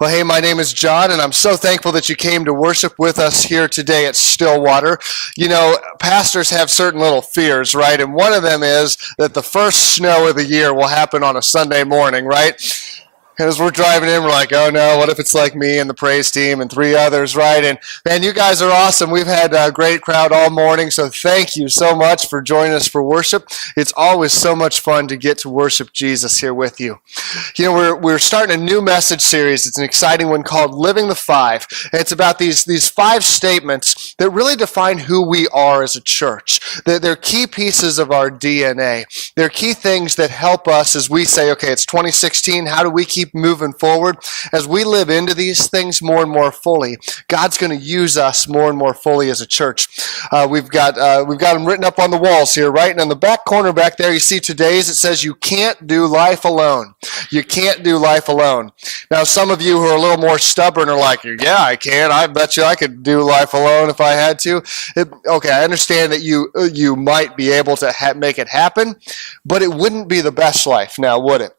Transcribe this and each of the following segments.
Well, hey, my name is John, and I'm so thankful that you came to worship with us here today at Stillwater. You know, pastors have certain little fears, right? And one of them is that the first snow of the year will happen on a Sunday morning, right? As we're driving in, we're like, oh no, what if it's like me and the praise team and three others, right? And man, you guys are awesome. We've had a great crowd all morning, so thank you so much for joining us for worship. It's always so much fun to get to worship Jesus here with you. You know, we're starting a new message series. It's an exciting one called Living the Five. And it's about these five statements that really define who we are as a church. They're key pieces of our DNA. They're key things that help us as we say, okay, it's 2016, how do we keep moving forward? As we live into these things more and more fully, God's going to use us more and more fully as a church. We've got them written up on the walls here, right? And in the back corner back there, you see today's. It says, you can't do life alone. You can't do life alone. Now, some of you who are a little more stubborn are like, yeah, I can. I bet you I could do life alone if I had to. Okay, I understand that you might be able to make it happen, but it wouldn't be the best life now, would it?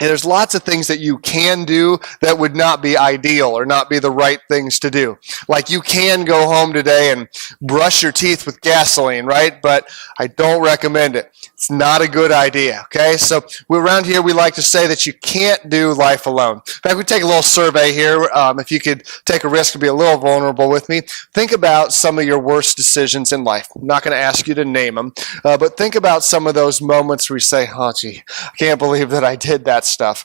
And there's lots of things that you can do that would not be ideal or not be the right things to do. Like you can go home today and brush your teeth with gasoline, right? But I don't recommend it. It's not a good idea, okay? So around here, we like to say that you can't do life alone. In fact, we take a little survey here. If you could take a risk to be a little vulnerable with me, think about some of your worst decisions in life. I'm not going to ask you to name them, but think about some of those moments where you say, oh, gee, I can't believe that I did that stuff.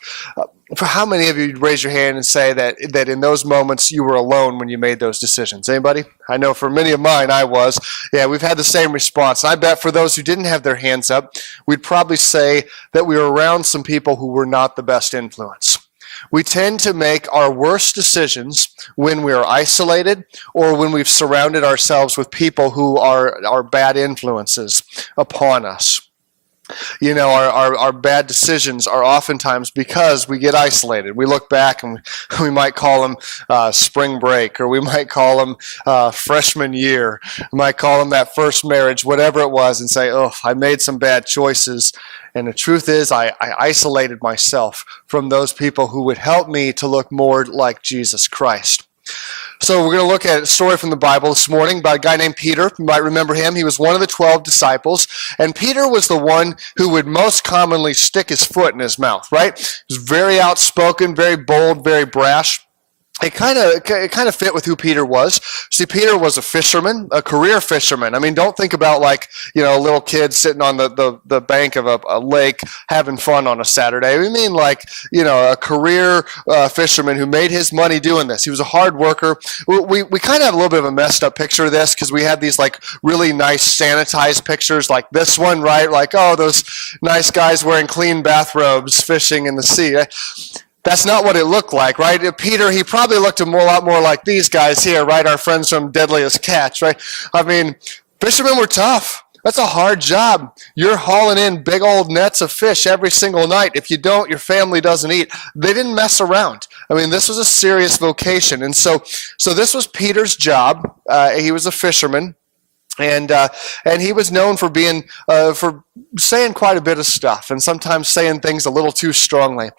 For how many of you raise your hand and say that in those moments you were alone when you made those decisions? Anybody? I know for many of mine I was. Yeah, we've had the same response. I bet for those who didn't have their hands up, we'd probably say that we were around some people who were not the best influence. We tend to make our worst decisions when we are isolated or when we've surrounded ourselves with people who are bad influences upon us. You know, our bad decisions are oftentimes because we get isolated. We look back and we might call them spring break, or we might call them freshman year. We might call them that first marriage, whatever it was, and say, oh, I made some bad choices. And the truth is, I isolated myself from those people who would help me to look more like Jesus Christ. So we're going to look at a story from the Bible this morning about a guy named Peter. You might remember him. He was one of the 12 disciples. And Peter was the one who would most commonly stick his foot in his mouth, right? He was very outspoken, very bold, very brash. It kind of fit with who Peter was. See, Peter was a fisherman, a career fisherman. I mean, don't think about like, you know, a little kid sitting on the bank of a lake having fun on a Saturday. We mean like, you know, a career fisherman who made his money doing this. He was a hard worker. We kind of have a little bit of a messed up picture of this because we have these like really nice sanitized pictures like this one, right? Like, oh, those nice guys wearing clean bathrobes fishing in the sea. That's not what it looked like, right? Peter, he probably looked a lot more like these guys here, right? Our friends from Deadliest Catch, right? I mean, fishermen were tough. That's a hard job. You're hauling in big old nets of fish every single night. If you don't, your family doesn't eat. They didn't mess around. I mean, this was a serious vocation. And so this was Peter's job. He was a fisherman. And he was known for being for saying quite a bit of stuff and sometimes saying things a little too strongly.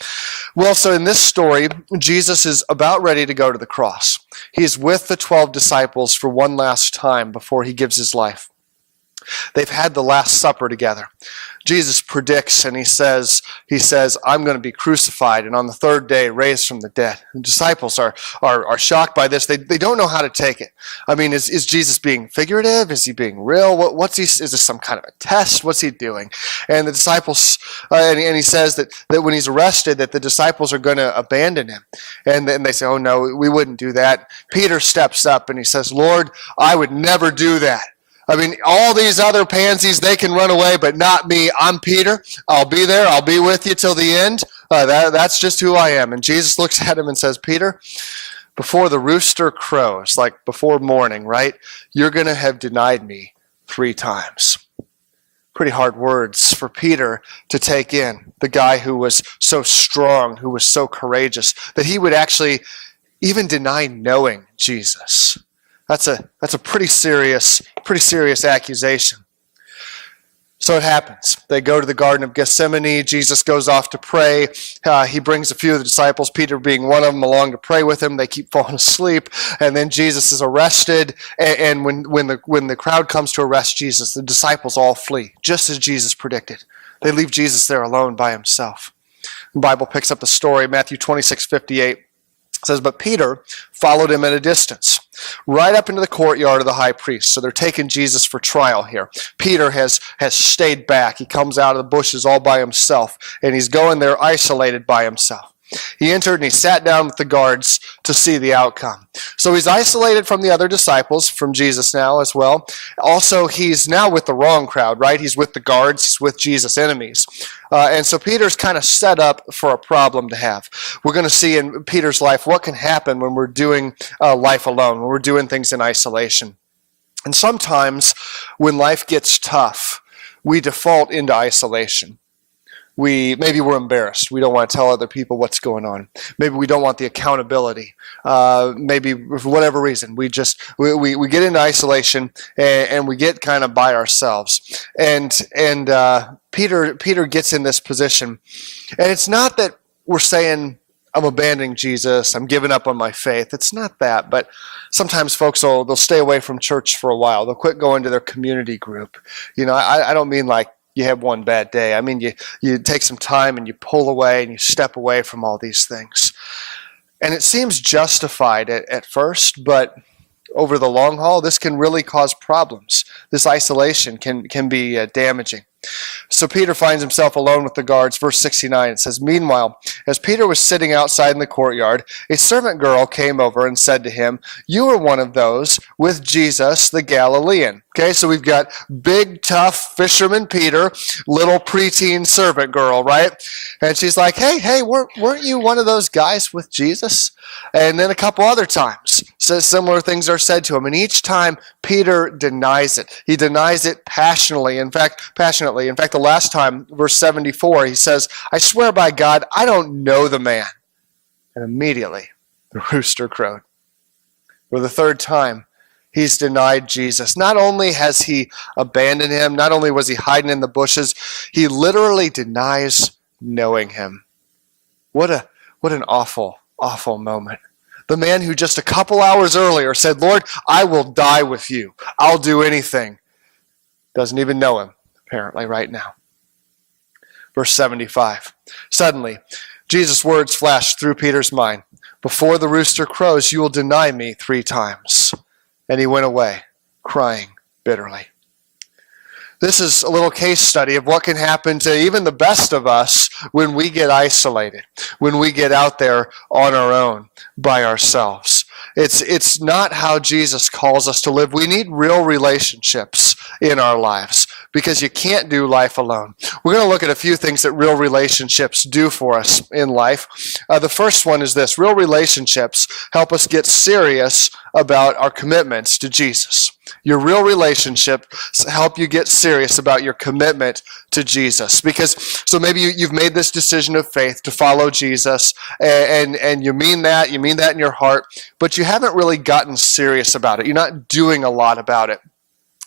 Well, so in this story, Jesus is about ready to go to the cross. He's with the 12 disciples for one last time before he gives his life. They've had the Last Supper together. Jesus predicts and he says, I'm going to be crucified and on the third day raised from the dead. The disciples are shocked by this. They don't know how to take it. I mean, is Jesus being figurative? Is he being real? Is this some kind of a test? What's he doing? And the disciples, and he says that when he's arrested, that the disciples are going to abandon him. And then they say, oh no, we wouldn't do that. Peter steps up and he says, Lord, I would never do that. I mean, all these other pansies, they can run away, but not me. I'm Peter. I'll be there. I'll be with you till the end. That's just who I am. And Jesus looks at him and says, Peter, before the rooster crows, like before morning, right, you're going to have denied me 3 times. Pretty hard words for Peter to take in. The guy who was so strong, who was so courageous, that he would actually even deny knowing Jesus. That's a pretty serious accusation. So it happens. They go to the Garden of Gethsemane. Jesus goes off to pray. He brings a few of the disciples, Peter being one of them, along to pray with him. They keep falling asleep. And then Jesus is arrested. And when the crowd comes to arrest Jesus, the disciples all flee, just as Jesus predicted. They leave Jesus there alone by himself. The Bible picks up the story, Matthew 26:58. It says, but Peter followed him at a distance, right up into the courtyard of the high priest. So they're taking Jesus for trial here. Peter has stayed back. He comes out of the bushes all by himself, and he's going there isolated by himself. He entered and he sat down with the guards to see the outcome. So he's isolated from the other disciples, from Jesus now as well. Also, he's now with the wrong crowd, right? He's with the guards, he's with Jesus' enemies. And so Peter's kind of set up for a problem to have. We're going to see in Peter's life what can happen when we're doing life alone, when we're doing things in isolation. And sometimes when life gets tough, we default into isolation. Maybe we're embarrassed. We don't want to tell other people what's going on. Maybe we don't want the accountability. Maybe for whatever reason, we get into isolation and we get kind of by ourselves. And Peter gets in this position, and it's not that we're saying I'm abandoning Jesus, I'm giving up on my faith. It's not that, but sometimes folks they'll stay away from church for a while. They'll quit going to their community group. I don't mean like you have one bad day. I mean, you take some time and you pull away and you step away from all these things. And it seems justified at first, but over the long haul, this can really cause problems. This isolation can be damaging. So Peter finds himself alone with the guards. Verse 69, it says, meanwhile, as Peter was sitting outside in the courtyard, a servant girl came over and said to him, you are one of those with Jesus the Galilean. Okay, so we've got big, tough fisherman Peter, little preteen servant girl, right? And she's like, hey, weren't you one of those guys with Jesus? And then a couple other times, so similar things are said to him. And each time, Peter denies it. He denies it passionately. In fact, the last time, verse 74, he says, I swear by God, I don't know the man. And immediately, the rooster crowed. For the third time, he's denied Jesus. Not only has he abandoned him, not only was he hiding in the bushes, he literally denies knowing him. What an awful, awful moment. The man who just a couple hours earlier said, Lord, I will die with you. I'll do anything. Doesn't even know him, apparently, right now. Verse 75. Suddenly, Jesus' words flashed through Peter's mind. Before the rooster crows, you will deny me 3 times. And he went away, crying bitterly. This is a little case study of what can happen to even the best of us when we get isolated, when we get out there on our own by ourselves. It's not how Jesus calls us to live. We need real relationships in our lives because you can't do life alone. We're going to look at a few things that real relationships do for us in life. The first one is this. Real relationships help us get serious about our commitments to Jesus. Your real relationship help you get serious about your commitment to Jesus. So maybe you've made this decision of faith to follow Jesus, and you mean that in your heart, but you haven't really gotten serious about it. You're not doing a lot about it.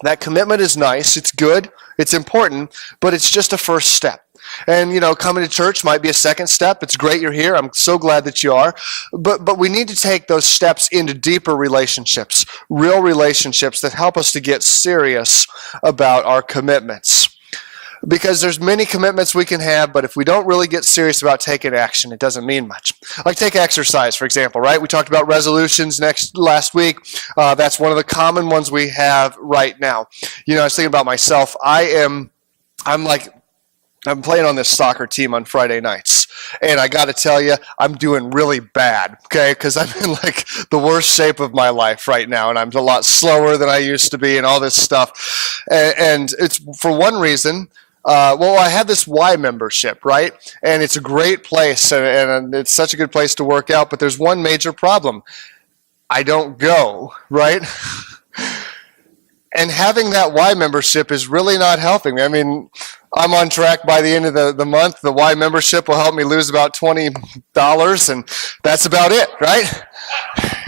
That commitment is nice, it's good, it's important, but it's just a first step. And, coming to church might be a second step. It's great you're here. I'm so glad that you are. But we need to take those steps into deeper relationships, real relationships that help us to get serious about our commitments. Because there's many commitments we can have, but if we don't really get serious about taking action, it doesn't mean much. Like take exercise, for example, right? We talked about resolutions last week. That's one of the common ones we have right now. I was thinking about myself. I'm playing on this soccer team on Friday nights, and I got to tell you, I'm doing really bad, okay, because I'm in like the worst shape of my life right now, and I'm a lot slower than I used to be and all this stuff. And it's for one reason, I have this Y membership, right, and it's a great place, and it's such a good place to work out, but there's one major problem. I don't go, right? And having that Y membership is really not helping me. I mean, I'm on track by the end of the month. The Y membership will help me lose about $20, and that's about it, right?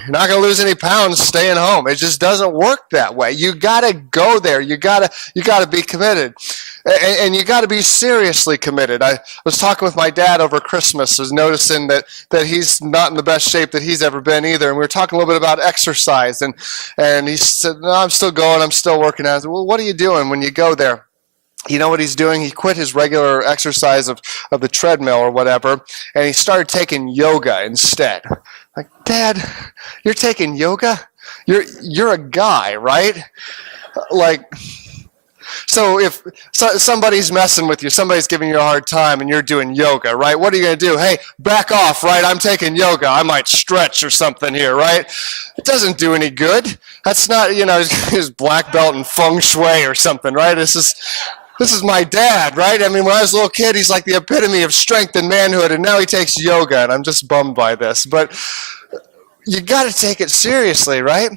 You're not going to lose any pounds staying home. It just doesn't work that way. You got to go there. You got to be committed. And you got to be seriously committed. I was talking with my dad over Christmas, was noticing that he's not in the best shape that he's ever been either. And we were talking a little bit about exercise. And he said, no, I'm still going. I'm still working out. I said, well, what are you doing when you go there? You know what he's doing? He quit his regular exercise of the treadmill or whatever, and he started taking yoga instead. Like, Dad, you're taking yoga? You're a guy, right? Like, so if somebody's messing with you, somebody's giving you a hard time and you're doing yoga, right? What are you going to do? Hey, back off, right? I'm taking yoga. I might stretch or something here, right? It doesn't do any good. That's not, his black belt in feng shui or something, right? This is my dad, right? I mean, when I was a little kid, he's like the epitome of strength and manhood, and now he takes yoga, and I'm just bummed by this. But you got to take it seriously, right?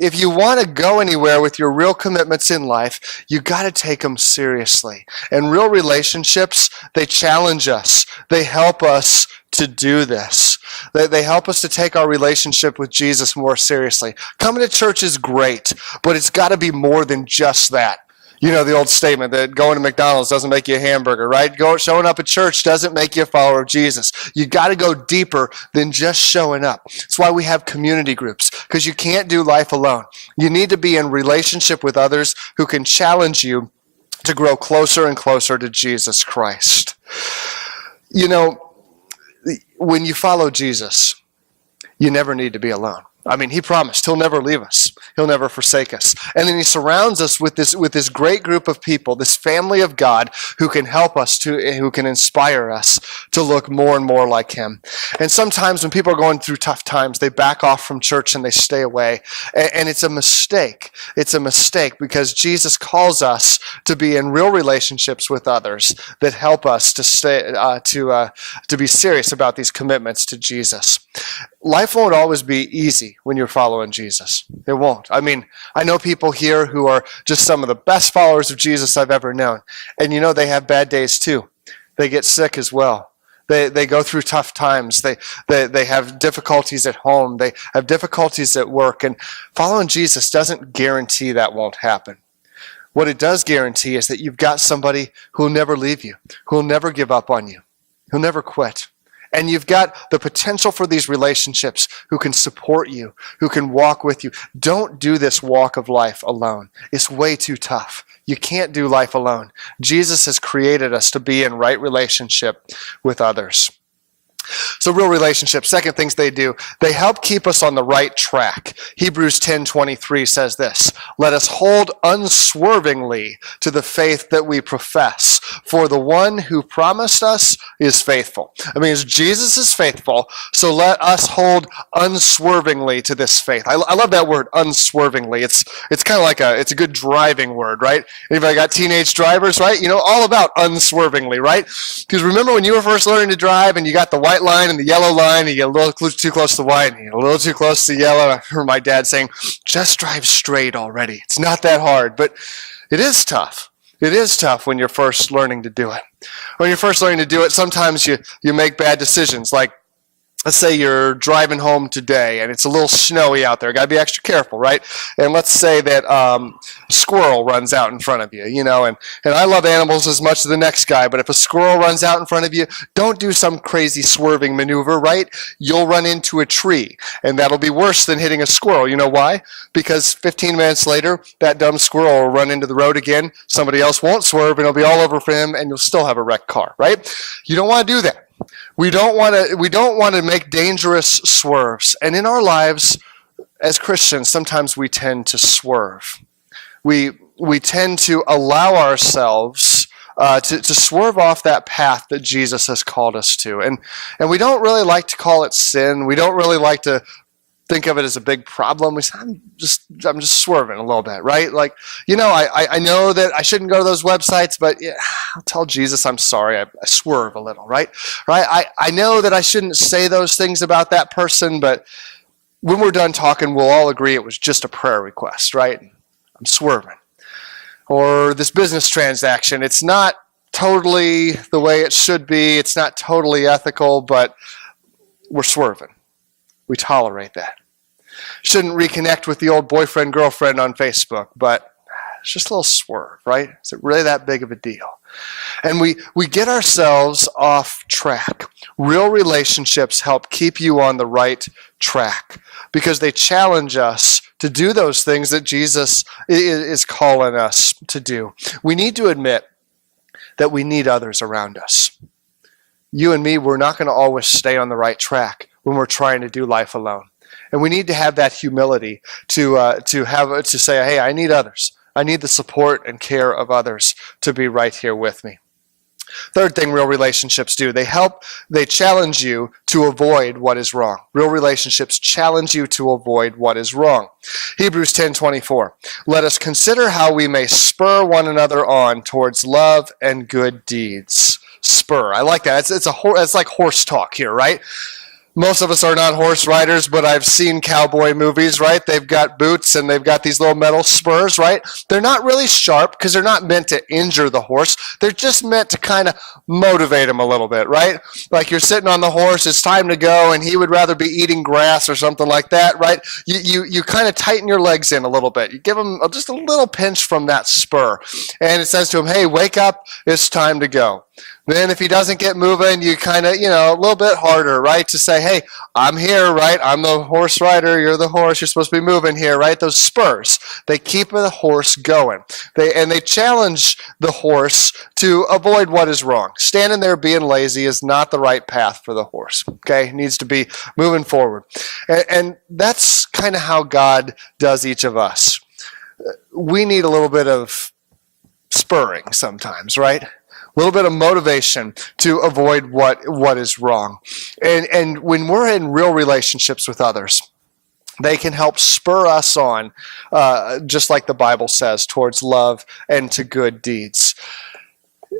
If you want to go anywhere with your real commitments in life, you got to take them seriously. And real relationships, they challenge us. They help us to do this. They help us to take our relationship with Jesus more seriously. Coming to church is great, but it's got to be more than just that. You know the old statement that going to McDonald's doesn't make you a hamburger, right? Showing up at church doesn't make you a follower of Jesus. You got to go deeper than just showing up. That's why we have community groups, because you can't do life alone. You need to be in relationship with others who can challenge you to grow closer and closer to Jesus Christ. When you follow Jesus, you never need to be alone. I mean, he promised he'll never leave us. He'll never forsake us. And then he surrounds us with this great group of people, this family of God who can help us, who can inspire us to look more and more like him. And sometimes when people are going through tough times, they back off from church and they stay away. And it's a mistake. It's a mistake because Jesus calls us to be in real relationships with others that help us to stay, to be serious about these commitments to Jesus. Life won't always be easy when you're following Jesus. It won't. I mean, I know people here who are just some of the best followers of Jesus I've ever known. And they have bad days too. They get sick as well. They go through tough times. They have difficulties at home. They have difficulties at work. And following Jesus doesn't guarantee that won't happen. What it does guarantee is that you've got somebody who will never leave you, who will never give up on you, who'll never quit. And you've got the potential for these relationships who can support you, who can walk with you. Don't do this walk of life alone. It's way too tough. You can't do life alone. Jesus has created us to be in right relationship with others. So real relationships, second things they do, they help keep us on the right track. Hebrews 10:23 says this, "Let us hold unswervingly to the faith that we profess, for the one who promised us is faithful." I mean, Jesus is faithful, so let us hold unswervingly to this faith. I love that word, unswervingly. It's kind of like it's a good driving word, right? Anybody got teenage drivers, right? All about unswervingly, right? Because remember when you were first learning to drive and you got the white line and the yellow line, and you get a little too close to the white and you get a little too close to the yellow. I remember my dad saying, just drive straight already. It's not that hard, but it is tough. It is tough when you're first learning to do it. When you're first learning to do it, sometimes you make bad decisions. Like, let's say you're driving home today and it's a little snowy out there. Got to be extra careful, right? And let's say that a squirrel runs out in front of you, and I love animals as much as the next guy, but if a squirrel runs out in front of you, don't do some crazy swerving maneuver, right? You'll run into a tree, and that'll be worse than hitting a squirrel. You know why? Because 15 minutes later, that dumb squirrel will run into the road again, somebody else won't swerve, and it'll be all over for him, and you'll still have a wrecked car, right? You don't want to do that. We don't want to make dangerous swerves. And in our lives as Christians, sometimes we tend to swerve. We tend to allow ourselves to swerve off that path that Jesus has called us to. And we don't really like to call it sin. We don't really like to think of it as a big problem. We say, I'm just swerving a little bit, right? Like, I know that I shouldn't go to those websites, but yeah, I'll tell Jesus I'm sorry. I swerve a little, right? I know that I shouldn't say those things about that person, but when we're done talking, we'll all agree it was just a prayer request, right? I'm swerving. Or this business transaction, it's not totally the way it should be. It's not totally ethical, but we're swerving. We tolerate that. Shouldn't reconnect with the old boyfriend, girlfriend on Facebook, but It's just a little swerve, right? Is it really that big of a deal? And we get ourselves off track. Real relationships help keep you on the right track because they challenge us to do those things that Jesus is calling us to do. We need to admit that we need others around us. You and me, we're not going to always stay on the right track when we're trying to do life alone. And we need to have that humility to say, hey, I need others. I need the support and care of others to be right here with me. Third thing real relationships do, they challenge you to avoid what is wrong. Real relationships challenge you to avoid what is wrong. Hebrews 10:24. Let us consider how we may spur one another on towards love and good deeds. Spur. I like that. It's like horse talk here, right? Most of us are not horse riders, but I've seen cowboy movies, right? They've got boots and they've got these little metal spurs, right? They're not really sharp because they're not meant to injure the horse. They're just meant to kind of motivate him a little bit, right? Like you're sitting on the horse, it's time to go, and he would rather be eating grass or something like that, right? You kind of tighten your legs in a little bit. You give him just a little pinch from that spur. And it says to him, hey, wake up, it's time to go. Then if he doesn't get moving, you kind of, a little bit harder, right? To say, hey, I'm here, right? I'm the horse rider. You're the horse. You're supposed to be moving here, right? Those spurs, they keep the horse going. They challenge the horse to avoid what is wrong. Standing there being lazy is not the right path for the horse, okay? It needs to be moving forward. And that's kind of how God does each of us. We need a little bit of spurring sometimes, right? A little bit of motivation to avoid what is wrong. And when we're in real relationships with others, they can help spur us on, just like the Bible says, towards love and to good deeds.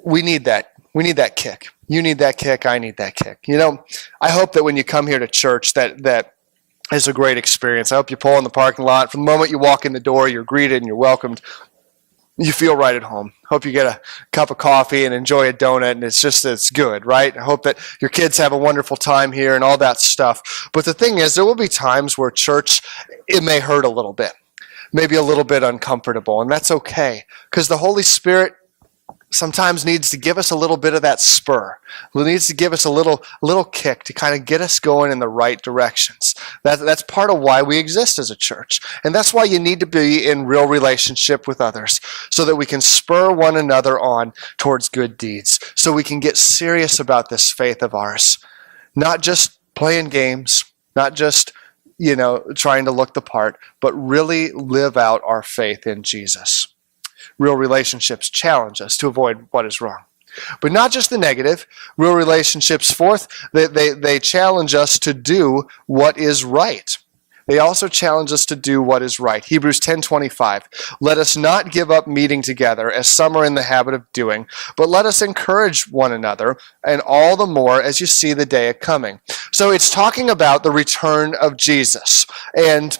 We need that. We need that kick. You need that kick. I need that kick. I hope that when you come here to church that is a great experience. I hope you pull in the parking lot. From the moment you walk in the door, you're greeted and you're welcomed. You feel right at home. Hope you get a cup of coffee and enjoy a donut, and it's good, right? I hope that your kids have a wonderful time here and all that stuff. But the thing is, there will be times where church, it may hurt a little bit, maybe a little bit uncomfortable, and that's okay, because the Holy Spirit sometimes needs to give us a little bit of that spur. It needs to give us a little kick to kind of get us going in the right directions. That's part of why we exist as a church. And that's why you need to be in real relationship with others so that we can spur one another on towards good deeds, so we can get serious about this faith of ours. Not just playing games, not just trying to look the part, but really live out our faith in Jesus. Real relationships challenge us to avoid what is wrong. But not just the negative. Real relationships, fourth, they challenge us to do what is right. They also challenge us to do what is right. Hebrews 10:25. Let us not give up meeting together, as some are in the habit of doing, but let us encourage one another, and all the more as you see the day coming. So it's talking about the return of Jesus. And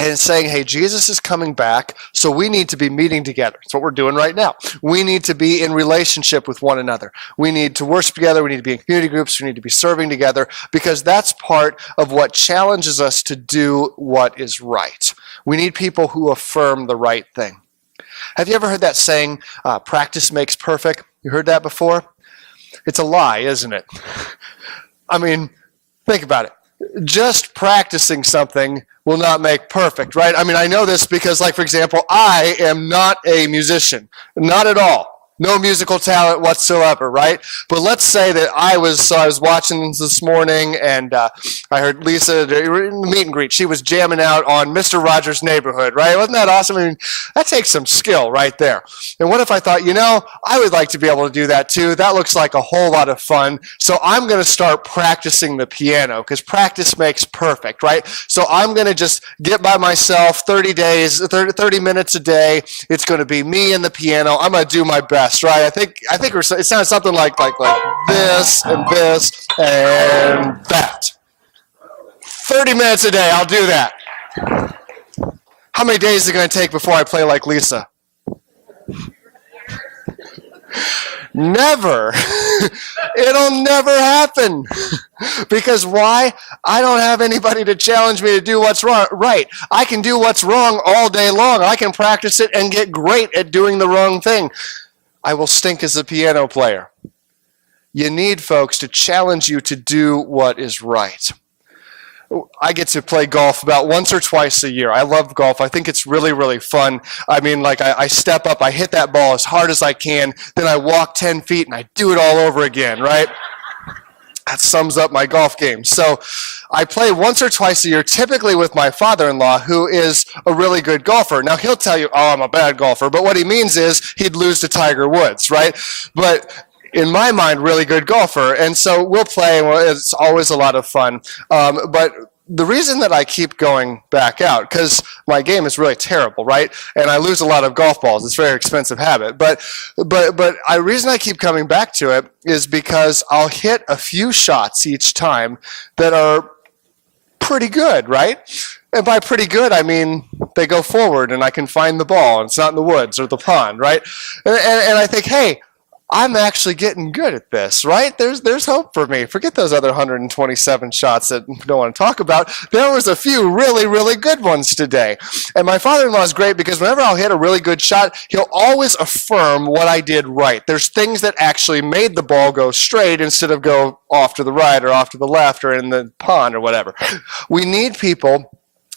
it's saying, hey, Jesus is coming back, so we need to be meeting together. That's what we're doing right now. We need to be in relationship with one another. We need to worship together. We need to be in community groups. We need to be serving together, because that's part of what challenges us to do what is right. We need people who affirm the right thing. Have you ever heard that saying, practice makes perfect? You heard that before? It's a lie, isn't it? I mean, think about it. Just practicing something will not make perfect, right? I mean, I know this because, like, for example, I am not a musician, not at all. No musical talent whatsoever, right? But let's say that I was watching this morning, and I heard Lisa in the meet and greet. She was jamming out on Mr. Rogers' Neighborhood, right? Wasn't that awesome? I mean, that takes some skill right there. And what if I thought, I would like to be able to do that too. That looks like a whole lot of fun. So I'm going to start practicing the piano, because practice makes perfect, right? So I'm going to just get by myself 30 minutes a day. It's going to be me and the piano. I'm going to do my best. Right? I think it sounds something like this and this and that. 30 minutes a day, I'll do that. How many days is it going to take before I play like Lisa? Never. It'll never happen. Because why? I don't have anybody to challenge me to do what's right. I can do what's wrong all day long. I can practice it and get great at doing the wrong thing. I will stink as a piano player. You need folks to challenge you to do what is right. I get to play golf about once or twice a year. I love golf. I think it's really, really fun. I mean, like I step up, I hit that ball as hard as I can, then I walk 10 feet and I do it all over again, right? That sums up my golf game. So I play once or twice a year, typically with my father-in-law, who is a really good golfer. Now, he'll tell you, oh, I'm a bad golfer, but what he means is he'd lose to Tiger Woods, right? But in my mind, really good golfer. And so we'll play, and it's always a lot of fun. But the reason that I keep going back out, because my game is really terrible, right? And I lose a lot of golf balls. It's a very expensive habit. But the reason I keep coming back to it is because I'll hit a few shots each time that are pretty good, right? And by pretty good, I mean they go forward and I can find the ball and it's not in the woods or the pond, right? And I think, hey, I'm actually getting good at this, right? There's hope for me. Forget those other 127 shots that we don't want to talk about. There was a few really, really good ones today. And my father-in-law is great because whenever I'll hit a really good shot, he'll always affirm what I did right. There's things that actually made the ball go straight instead of go off to the right or off to the left or in the pond or whatever. We need people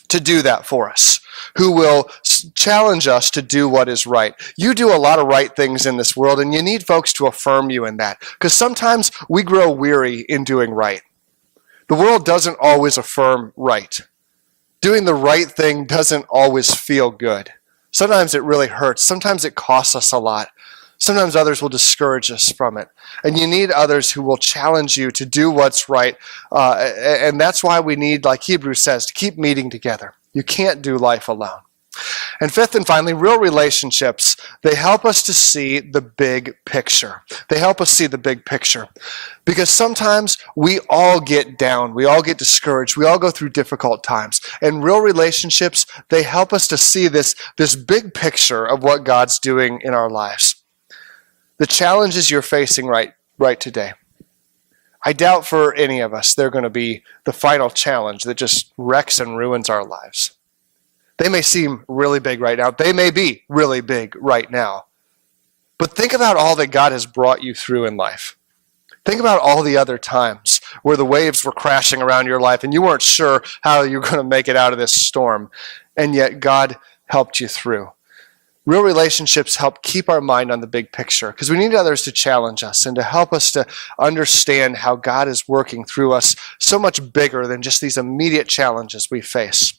to do that for us, who will challenge us to do what is right. You do a lot of right things in this world, and you need folks to affirm you in that, because sometimes we grow weary in doing right. The world doesn't always affirm right. Doing the right thing doesn't always feel good. Sometimes it really hurts. Sometimes it costs us a lot. Sometimes others will discourage us from it. And you need others who will challenge you to do what's right. And that's why we need, like Hebrews says, to keep meeting together. You can't do life alone. And fifth and finally, real relationships, they help us to see the big picture. They help us see the big picture. Because sometimes we all get down, we all get discouraged, we all go through difficult times. And real relationships, they help us to see this big picture of what God's doing in our lives. The challenges you're facing right today, I doubt for any of us they're going to be the final challenge that just wrecks and ruins our lives. They may seem really big right now. They may be really big right now. But think about all that God has brought you through in life. Think about all the other times where the waves were crashing around your life and you weren't sure how you were going to make it out of this storm. And yet God helped you through. Real relationships help keep our mind on the big picture because we need others to challenge us and to help us to understand how God is working through us so much bigger than just these immediate challenges we face.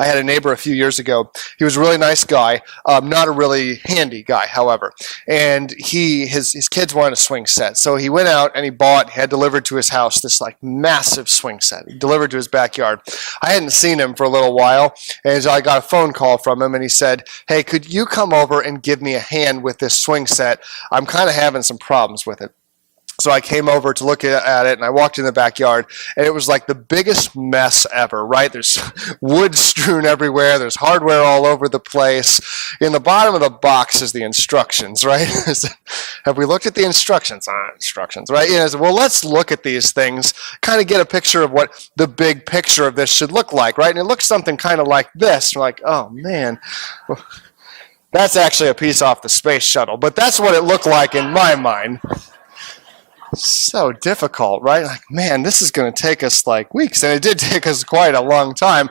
I had a neighbor a few years ago. He was a really nice guy, not a really handy guy, however. And his kids wanted a swing set. So he went out and he had delivered to his house this like massive swing set. He delivered to his backyard. I hadn't seen him for a little while, and so I got a phone call from him and he said, hey, could you come over and give me a hand with this swing set? I'm kind of having some problems with it. So I came over to look at it, and I walked in the backyard, and it was like the biggest mess ever, right? There's wood strewn everywhere. There's hardware all over the place. In the bottom of the box is the instructions, right? Have we looked at the instructions? Instructions, right? Yeah, so, well, let's look at these things, kind of get a picture of what the big picture of this should look like, right? And it looks something kind of like this. We're like, oh, man. That's actually a piece off the space shuttle, but that's what it looked like in my mind. So difficult, right? Like, man, this is going to take us like weeks. And it did take us quite a long time.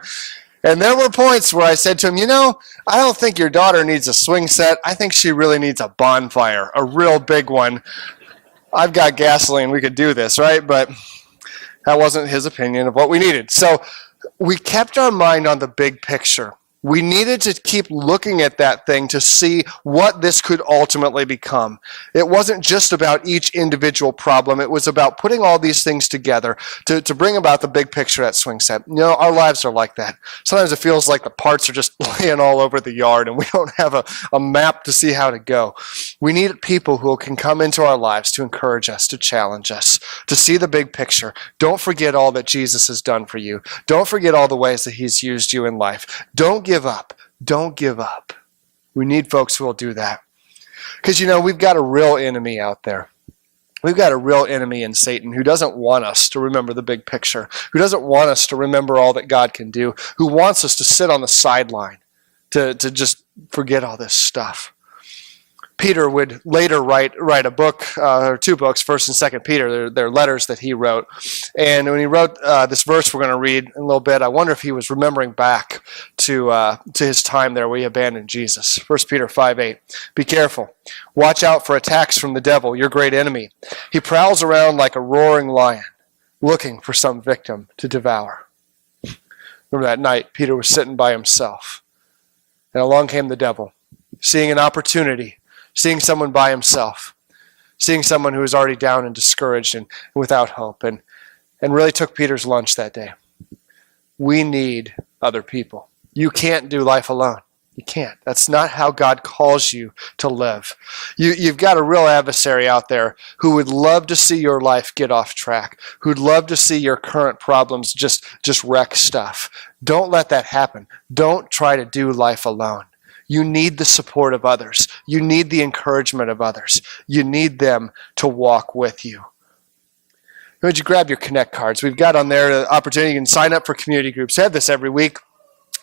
And there were points where I said to him, I don't think your daughter needs a swing set. I think she really needs a bonfire, a real big one. I've got gasoline. We could do this, right? But that wasn't his opinion of what we needed. So we kept our mind on the big picture. We needed to keep looking at that thing to see what this could ultimately become. It wasn't just about each individual problem. It was about putting all these things together to bring about the big picture at swing set. Our lives are like that. Sometimes it feels like the parts are just laying all over the yard and we don't have a map to see how to go. We need people who can come into our lives to encourage us, to challenge us, to see the big picture. Don't forget all that Jesus has done for you. Don't forget all the ways that he's used you in life. Don't give up. Don't give up. We need folks who will do that. Because, we've got a real enemy out there. We've got a real enemy in Satan who doesn't want us to remember the big picture, who doesn't want us to remember all that God can do, who wants us to sit on the sideline, to just forget all this stuff. Peter would later write a book, or two books, 1st and 2nd Peter. They're letters that he wrote. And when he wrote this verse we're going to read in a little bit, I wonder if he was remembering back to his time there where he abandoned Jesus. 1 Peter 5:8. Be careful. Watch out for attacks from the devil, your great enemy. He prowls around like a roaring lion, looking for some victim to devour. Remember that night, Peter was sitting by himself. And along came the devil, seeing an opportunity, seeing someone by himself, seeing someone who was already down and discouraged and without hope, and really took Peter's lunch that day. We need other people. You can't do life alone. You can't. That's not how God calls you to live. You've got a real adversary out there who would love to see your life get off track, who'd love to see your current problems just wreck stuff. Don't let that happen. Don't try to do life alone. You need the support of others. You need the encouragement of others. You need them to walk with you. Would you grab your Connect cards? We've got on there the opportunity. You can sign up for community groups. I have this every week.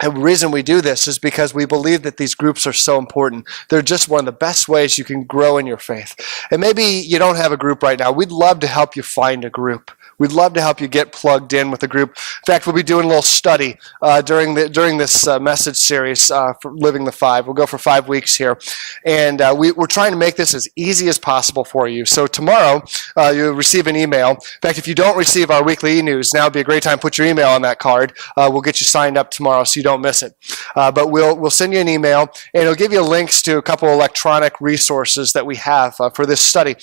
And the reason we do this is because we believe that these groups are so important. They're just one of the best ways you can grow in your faith. And maybe you don't have a group right now. We'd love to help you find a group. We'd love to help you get plugged in with a group. In fact, we'll be doing a little study during this message series for Living the Five. We'll go for 5 weeks here. And we're trying to make this as easy as possible for you. So tomorrow, you'll receive an email. In fact, if you don't receive our weekly e-news, now would be a great time to put your email on that card. We'll get you signed up tomorrow so you don't miss it. But we'll send you an email, and it'll give you links to a couple electronic resources that we have for this study.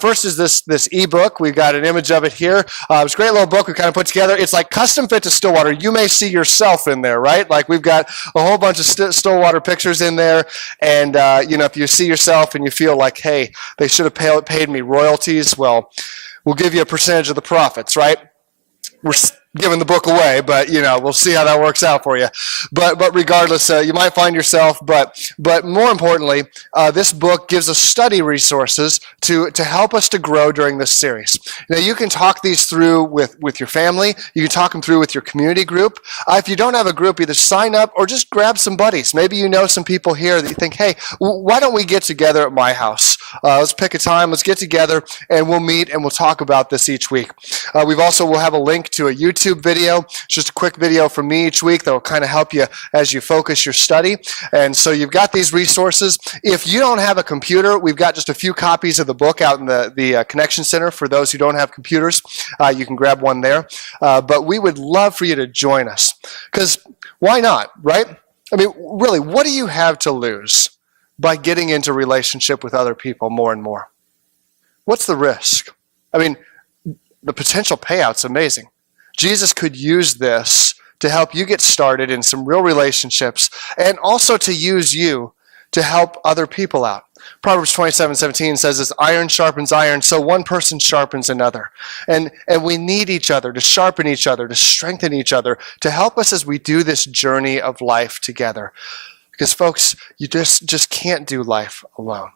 First is this ebook. We've got an image of it here. It's a great little book we kind of put together. It's like custom fit to Stillwater. You may see yourself in there, right? Like we've got a whole bunch of Stillwater pictures in there, and if you see yourself and you feel like, hey, they should have paid me royalties, well, we'll give you a percentage of the profits, right? We're giving the book away, but we'll see how that works out for you. But regardless, you might find yourself. But more importantly, this book gives us study resources to help us to grow during this series. Now you can talk these through with your family. You can talk them through with your community group. If you don't have a group, either sign up or just grab some buddies. Maybe you know some people here that you think, hey, why don't we get together at my house? Let's pick a time. Let's get together and we'll meet and we'll talk about this each week. We'll have a link to a YouTube video. It's just a quick video from me each week that will kind of help you as you focus your study. And so you've got these resources. If you don't have a computer, we've got just a few copies of the book out in the Connection Center for those who don't have computers. You can grab one there. But we would love for you to join us, because why not, right? I mean, really, what do you have to lose by getting into relationship with other people more and more? What's the risk? I mean, the potential payout's amazing. Jesus could use this to help you get started in some real relationships, and also to use you to help other people out. Proverbs 27:17 says, as iron sharpens iron, so one person sharpens another. And we need each other to sharpen each other, to strengthen each other, to help us as we do this journey of life together. Because folks, you just can't do life alone.